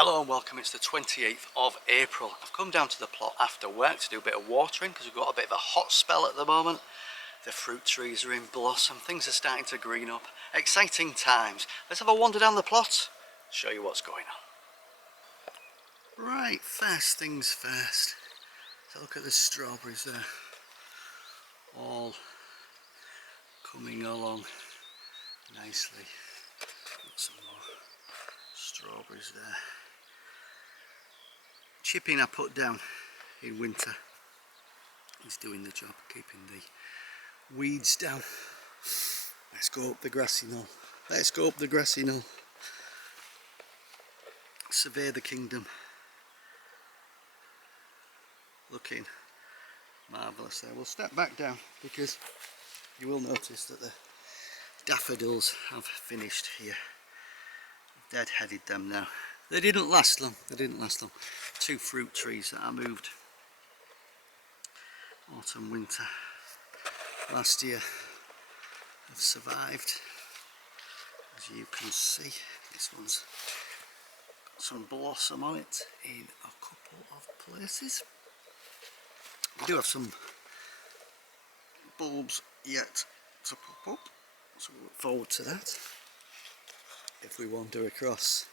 Hello and welcome. It's the 28th of April. I've come down to the plot after work to do a bit of watering because we've got a bit of a hot spell at the moment. The fruit trees are in blossom, things are starting to green up. Exciting times. Let's have a wander down the plot, show you what's going on. Right, first things first. So look at the strawberries there. All coming along nicely. Got some more strawberries there. Chipping I put down in winter is doing the job, keeping the weeds down. Let's go up the Grassy Knoll. Let's go up the Grassy Knoll. Survey the kingdom. Looking marvellous there. We'll step back down because you will notice that the daffodils have finished here. Dead-headed them now. They didn't last long. Two fruit trees that I moved autumn winter last year have survived, as you can see. This one's got some blossom on it in a couple of places. We do have some bulbs yet to pop up, so we'll look forward to that if we wander across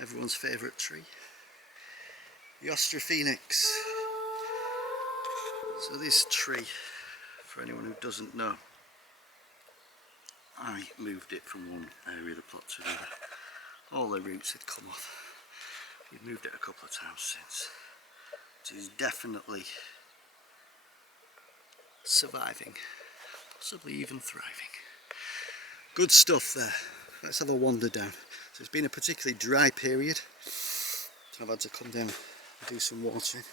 everyone's favourite tree, Eostre phoenix. So this tree, for anyone who doesn't know, I moved it from one area of the plot to another. All the roots had come off. We've moved it a couple of times since. It is definitely surviving, possibly even thriving. Good stuff there. Let's have a wander down. So it's been a particularly dry period, so I've had to come down and do some watering.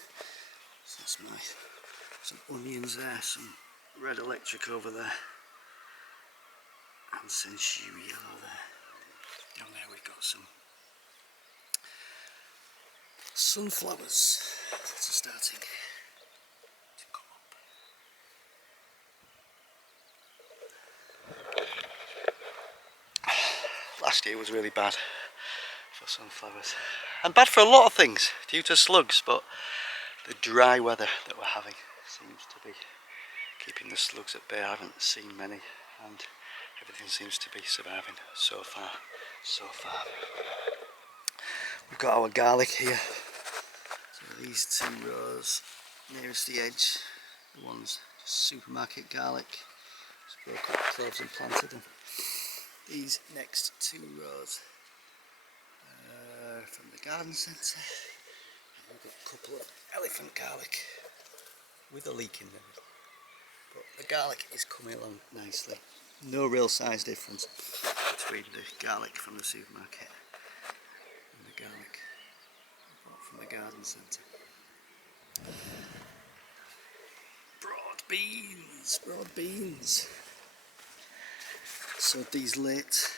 So that's some onions there, some red electric over there, and sensu yellow there. Down there we've got some sunflowers that are starting to come up. Last year was really bad for sunflowers, and bad for a lot of things due to slugs, but the dry weather that we're having seems to be keeping the slugs at bay. I haven't seen many, and everything seems to be surviving so far. We've got our garlic here. So these two rows nearest the edge, the ones just supermarket garlic. Just broke up cloves and planted them. These next two rows from the garden centre. We've got a couple of elephant garlic with a leek in the middle. But the garlic is coming along nicely. No real size difference between the garlic from the supermarket and the garlic I bought from the garden centre. Broad beans. Sowed these later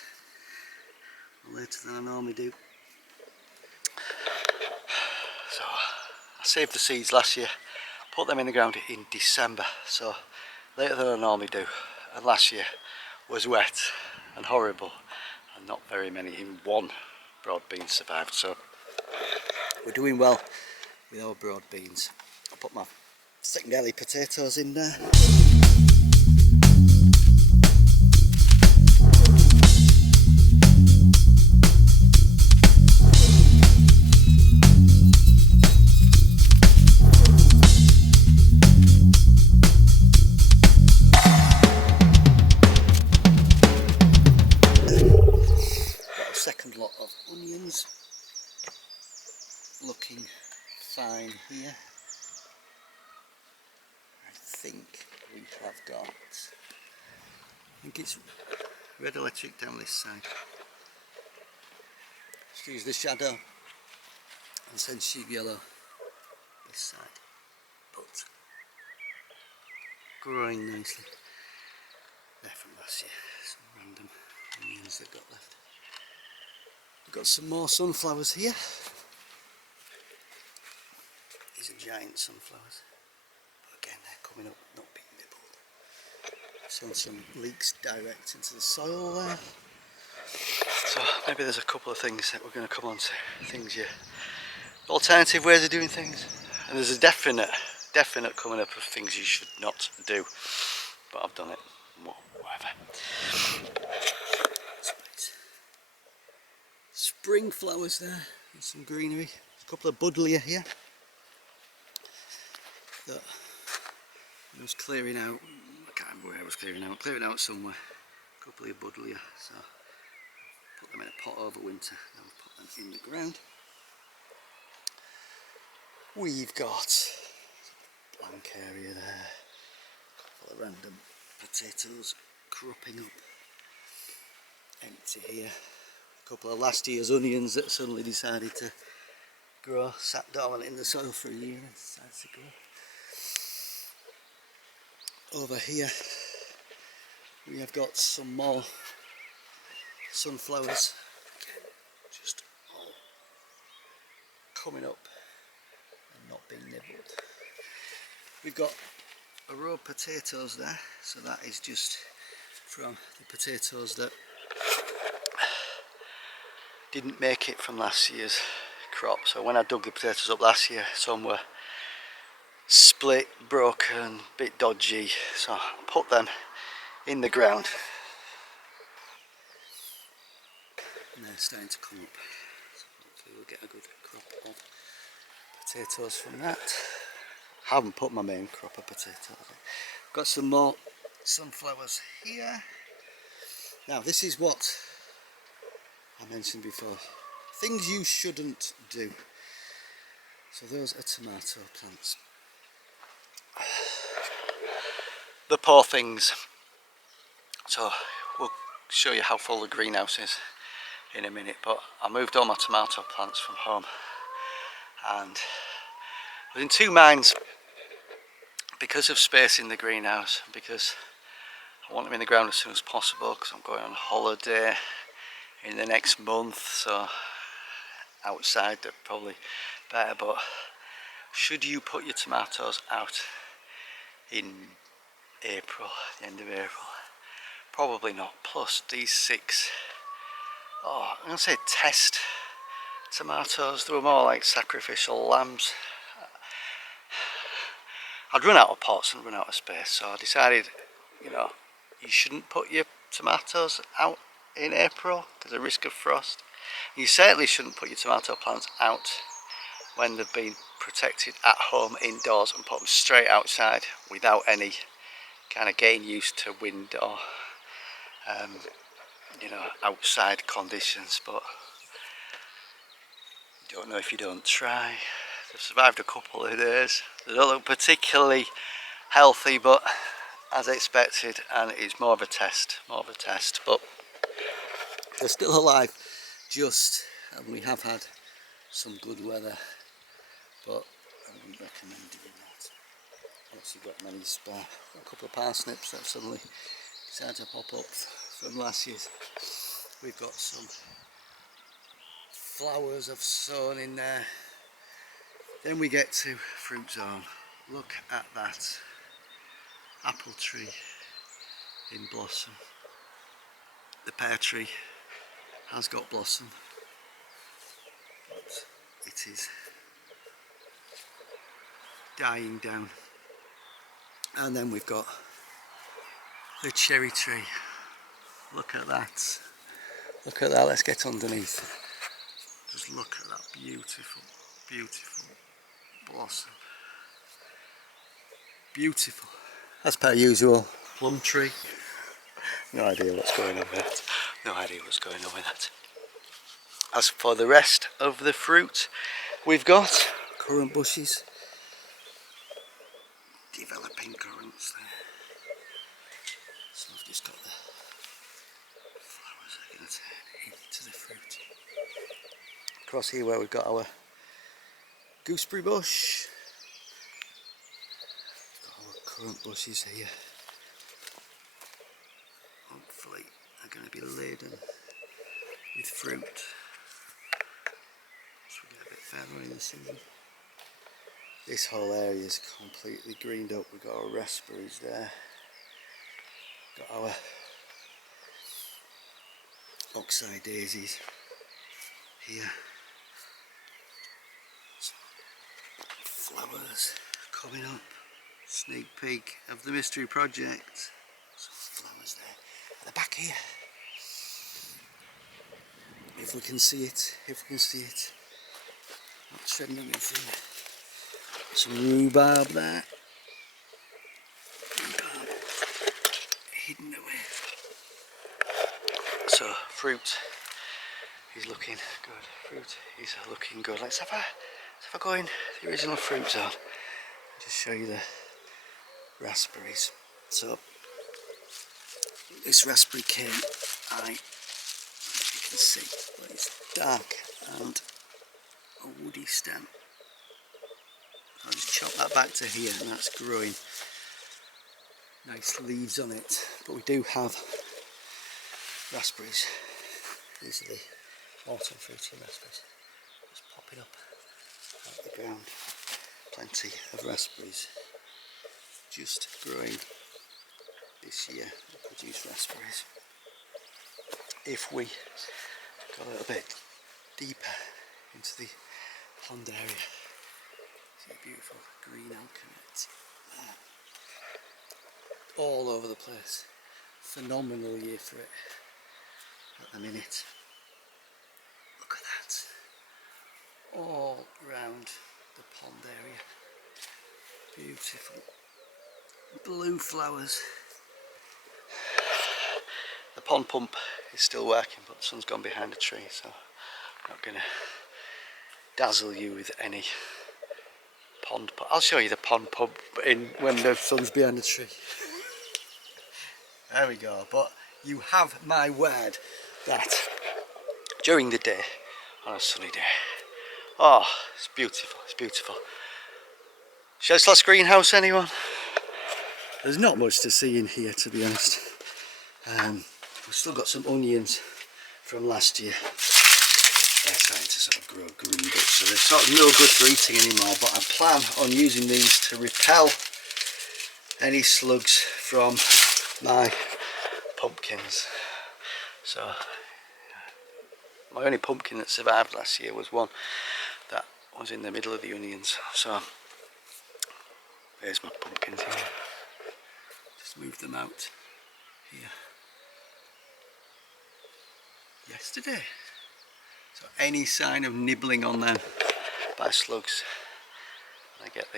than I normally do. So I saved the seeds last year, put them in the ground in December, so later than I normally do. And last year was wet and horrible, and not very many, in one broad bean survived. So we're doing well with our broad beans. I'll put my secondary potatoes in there. Lot of onions, looking fine here. I think it's red electric down this side. Excuse the shadow, and sensu yellow this side, but growing nicely. There from last year, some random onions that got left. We've got some more sunflowers here. These are giant sunflowers. But again, they're coming up, not being nibbled. Sown some leeks direct into the soil there. So So maybe there's a couple of things that we're going to come on to, alternative ways of doing things, and there's a definite coming up of things you should not do, but I've done it, whatever. Spring flowers there, and some greenery, a couple of buddleia here that I was clearing out. I can't remember where I was clearing out somewhere. A couple of buddleia, so put them in a pot over winter, then we'll put them in the ground. We've got a blank area there, a couple of random potatoes cropping up, empty here, a couple of last year's onions that suddenly decided to grow, sat dormant in the soil for a year and decided to grow. Over here we have got some more sunflowers, again, just all coming up and not being nibbled. We've got a row of potatoes there, so that is just from the potatoes that didn't make it from last year's crop. So when I dug the potatoes up last year, some were split, broken, a bit dodgy, so I put them in the ground and they're starting to come up, so hopefully we'll get a good crop of potatoes from that. I haven't put my main crop of potatoes in. Got some more sunflowers here. Now this is what I mentioned before, things you shouldn't do. So those are tomato plants. The poor things. So we'll show you how full the greenhouse is in a minute, but I moved all my tomato plants from home and I was in two minds because of space in the greenhouse, because I want them in the ground as soon as possible because I'm going on holiday in the next month, so outside they're probably better. But should you put your tomatoes out in April, the end of April? Probably not. Plus these 6, I'm going to say test tomatoes, they were more like sacrificial lambs. I'd run out of pots and run out of space, so I decided, you know, you shouldn't put your tomatoes out in April because of risk of frost. You certainly shouldn't put your tomato plants out when they've been protected at home indoors and put them straight outside without any kind of getting used to wind or you know, outside conditions. But you don't know if you don't try. They've survived a couple of days. They don't look particularly healthy, but as expected, and it's more of a test, but they're still alive just, and we have had some good weather, but I wouldn't recommend doing that. Once you've got many spare, a couple of parsnips that suddenly decided to pop up from last year's. We've got some flowers I've sown in there. Then we get to fruit zone. Look at that apple tree in blossom. The pear tree has got blossom, but it is dying down. And then we've got the cherry tree. Look at that. Look at that. Let's get underneath. Just look at that beautiful, beautiful blossom. Beautiful. As per usual, plum tree. No idea what's going on with that. No idea what's going on with that. As for the rest of the fruit, we've got currant bushes. Developing currants there. So I've just got the flowers that are going to turn into the fruit. Across here where we've got our gooseberry bush. We've got our currant bushes here. Hopefully they're going to be laden with fruit as we get a bit further in the season. This whole area is completely greened up. We've got our raspberries there. Got our oxeye daisies here. Flowers coming up. Sneak peek of the mystery project. Some flowers there. At the back here. If we can see it, Not treading on anything. Some rhubarb there. Rhubarb hidden away. So fruit is looking good. Let's have a go in the original fruit zone. Just show you the raspberries. So this raspberry cane, you can see, well, it's dark and a woody stem. I'll just chop that back to here, and that's growing. Nice leaves on it, but we do have raspberries. These are the autumn fruiting raspberries. Just popping up out the ground. Plenty of raspberries. Just growing this year to produce raspberries. If we go a little bit deeper into the pond area, see a beautiful green Allotment there. All over the place. Phenomenal year for it at the minute. Look at that. All round the pond area. Beautiful blue flowers. The pond pump is still working, but the sun's gone behind a tree, so I'm not going to dazzle you with any pond pump. I'll show you the pond pump when the sun's behind the tree. There we go. But you have my word that during the day, on a sunny day, oh, it's beautiful, it's beautiful. Shedslash greenhouse, anyone? There's not much to see in here, to be honest. We've still got some onions from last year. They're starting to sort of grow green up, so they're sort of no good for eating anymore, but I plan on using these to repel any slugs from my pumpkins. So my only pumpkin that survived last year was one that was in the middle of the onions. So there's my pumpkins here. Just moved them out here yesterday. So any sign of nibbling on them by slugs, I get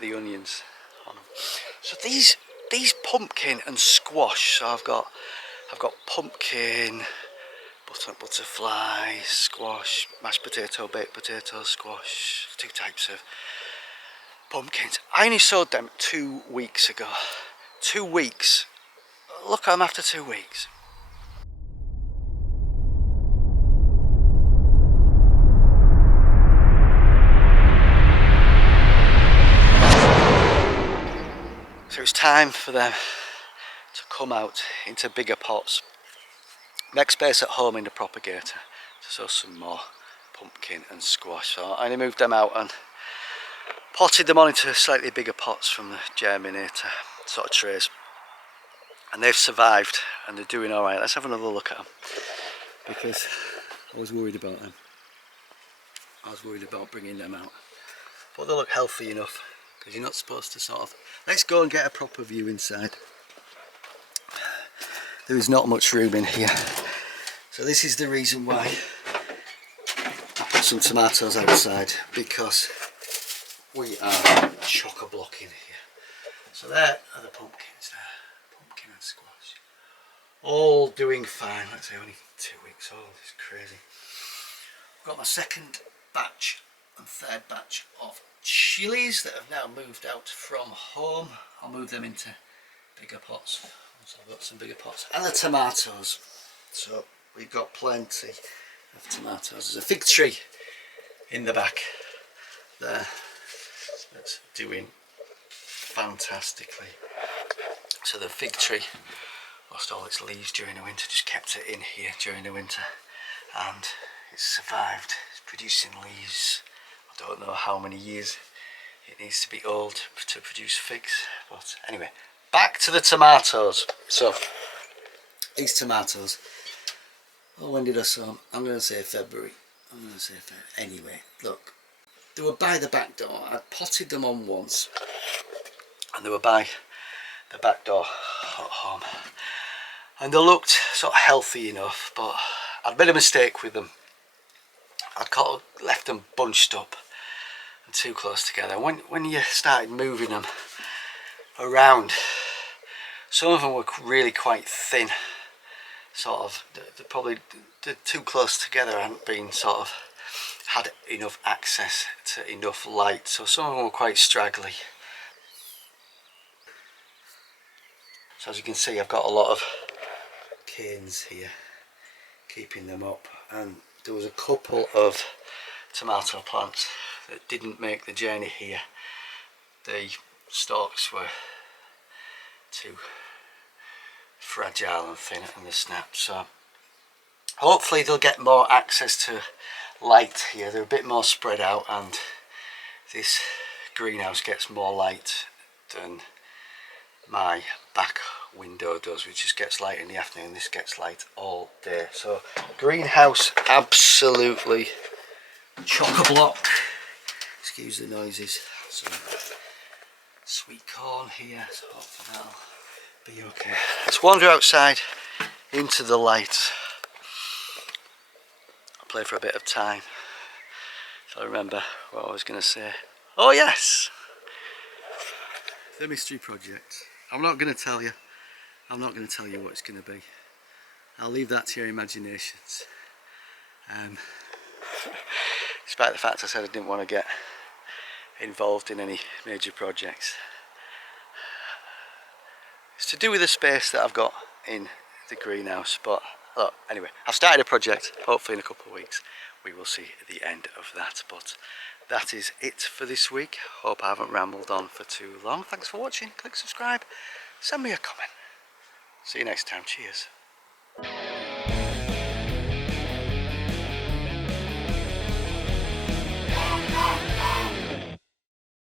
the onions on them. So these pumpkin and squash. So I've got pumpkin, butternut butterfly, squash, mashed potato, baked potato, squash. 2 types of pumpkins. I only sowed them 2 weeks ago. 2 weeks. Look at them after 2 weeks. So it's time for them to come out into bigger pots. Make space at home in the propagator to sow some more pumpkin and squash. So I only moved them out and potted them on into slightly bigger pots from the germinator sort of trays. And they've survived and they're doing alright. Let's have another look at them, because I was worried about them. I was worried about bringing them out. But they look healthy enough, because you're not supposed to sort of... Let's go and get a proper view inside. There is not much room in here. So this is the reason why I put some tomatoes outside, because we are chock-a-block in here. So there are the pumpkins there. Pumpkin and squash. All doing fine. Like I say, only 2 weeks old. It's crazy. I've got my second batch and third batch of chilies that have now moved out from home. I'll move them into bigger pots. So I've got some bigger pots. And the tomatoes. So we've got plenty of tomatoes. There's a fig tree in the back there that's doing fantastically. So the fig tree lost all its leaves during the winter, just kept it in here during the winter, and it's survived. It's producing leaves. I don't know how many years it needs to be old to produce figs, but anyway, back to the tomatoes. So these tomatoes Oh, when did I sow them? I'm going to say February. Anyway, look. They were by the back door. I'd potted them on once. And they were by the back door at home. And they looked sort of healthy enough, but I'd made a mistake with them. I'd kind of left them bunched up and too close together. When you started moving them around, some of them were really quite thin. Sort of, they're too close together, hadn't been sort of had enough access to enough light. So some of them were quite straggly. So as you can see, I've got a lot of canes here keeping them up, and there was a couple of tomato plants that didn't make the journey here. The stalks were too fragile and thin and the snap, so hopefully they'll get more access to light here. They're a bit more spread out, and this greenhouse gets more light than my back window does, which just gets light in the afternoon. This gets light all day. So greenhouse absolutely chock-a-block. Excuse the noises. Some sweet corn here, so hopefully that'll be okay. Let's wander outside into the light. I'll play for a bit of time so I remember what I was going to say. Oh yes! The mystery project. I'm not going to tell you. I'm not going to tell you what it's going to be. I'll leave that to your imaginations. Despite the fact I said I didn't want to get involved in any major projects. It's to do with the space that I've got in the greenhouse, but look, anyway, I've started a project. Hopefully in a couple of weeks we will see the end of that, but that is it for this week. Hope I haven't rambled on for too long. Thanks for watching. Click subscribe, send me a comment. See you next time. Cheers.